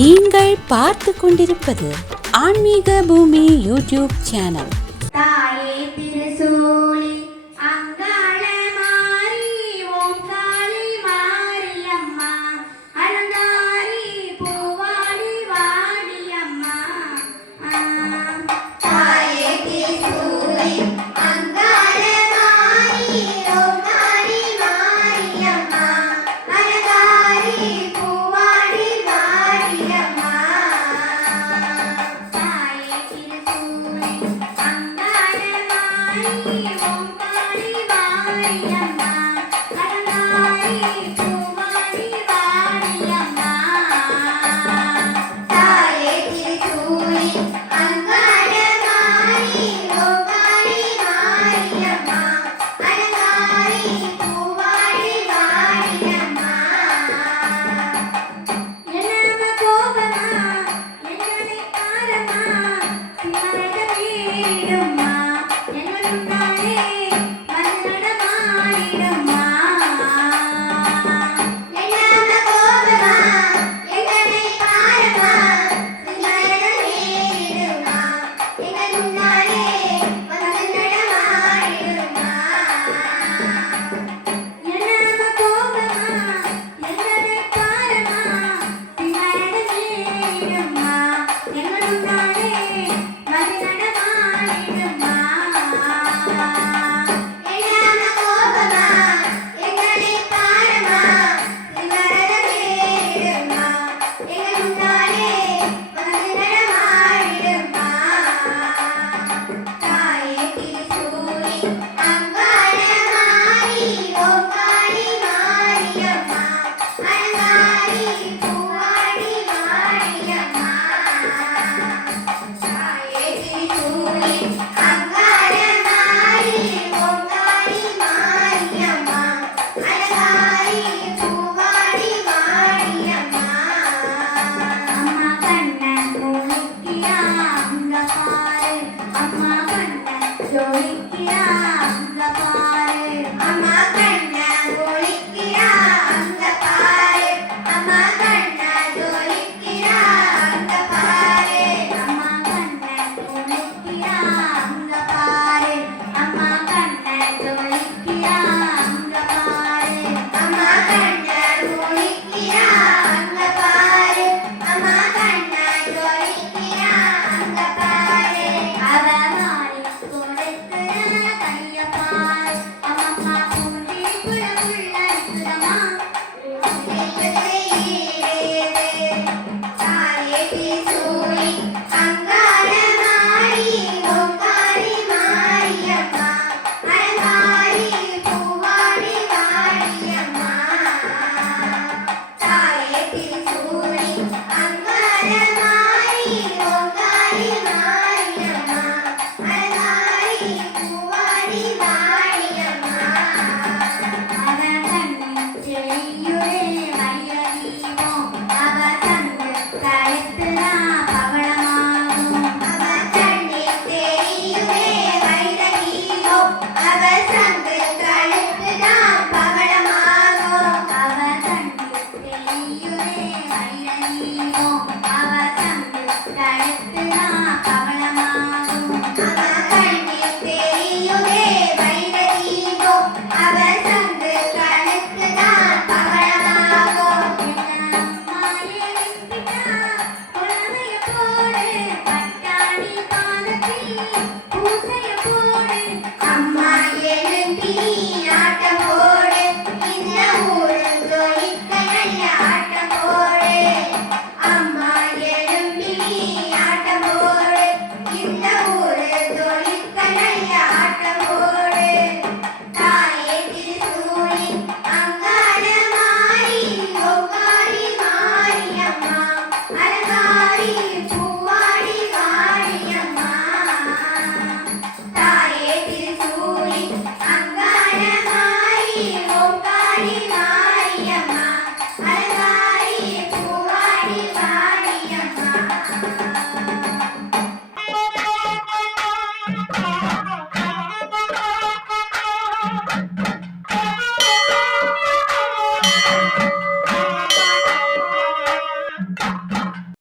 நீங்கள் பார்த்து கொண்டிருப்பது ஆன்மீக பூமி யூடியூப் சேனல். தாயே திருசூலி அங்காள மாரி ஓம் காளி மாரியம்மா அலங்காரி பூவாடி வாடியம்மா. தாயே திருசூலி அங்காள மாரி ஓம் காளி மாரியம்மா அலங்காரி பூவாடி வாடியம்மா. தாயே திருசூலி அங்காள மாரி ஓம் காளி மாரியம்மா அலங்காரி பூவாடி வாடியம்மா. தாயே திருசூலி அங்காள மாரி ஓம் காளி மாரியம்மா அலங்காரி பூவாடி வாடியம்மா. என்னம கோபமா எங்களை பாரமா சிவரத வீடும்மா எங்களுந்தானே மன்னடமாடிடும்மா. என்னம கோபமா எங்களை பாரமா சிவரத வீடும்மா எங்களுந்தானே மன்னடமாடிடும்மா. என்னம கோபமா எங்களை பாரமா சிவரத வீடும்மா எங்களுந்தானே மன்னடமாடிடும்மா. என்னம கோபமா எங்களை பாரமா சிவரத வீடும்மா எங்களுந்தானே மன்னடமாடிடும்மா. தாயே திருசூலி அங்காள மாரி ஓம் காளி மாரியம்மா அலங்காரி பூவாடி வாடியம்மா. தாயே திருசூலி அங்காள மாரி ஓம் காளி மாரியம்மா அலங்காரி பூவாடி வாடியம்மா. அம்மா கண்ணன் முழிக்கிறா அங்க பாரு அம்மா கண்ணன் ஜொலிக்கிறா அங்க பாரு. அம்மா கண்ணன் முழிக்கிறா அங்க பாரு அம்மா கண்ணன் ஜொலிக்கிறா அங்க பாரு. அம்மா கண்ணன் முழிக்கிறா அங்க பாரு அம்மா கண்ணன் ஜொலிக்கிறா அங்க பாரு. அம்மா கண்ணன் முழிக்கிறா அங்க பாரு அம்மா கண்ணன் ஜொலிக்கிறா அங்க பாரு. அவ மாறி கொடுக்கிற கைய பாரு அம்மம்மா பூண்டி குளமுள்ள இருக்குதம்மா. தாயே திருசூலி அங்காள மாரி ஓம் காளி மாரியம்மா அலங்காரி பூவாடி வாடியம்மா. தாயே திருசூலி அங்காள மாரி ஓம் காளி மாரியம்மா அலங்காரி பூவாடி வாடியம்மா. அவ கண்ணின் செழியுரே மையதீபம் அவ தந்து கழுத்துலாம் பவளமாகும். அவ கண்ணின் செழியுரே மையதீபம் அவ தந்து கழுத்துலாம் பவளமாகும். அவ கண்ணின் செழியுரே மையதீபம்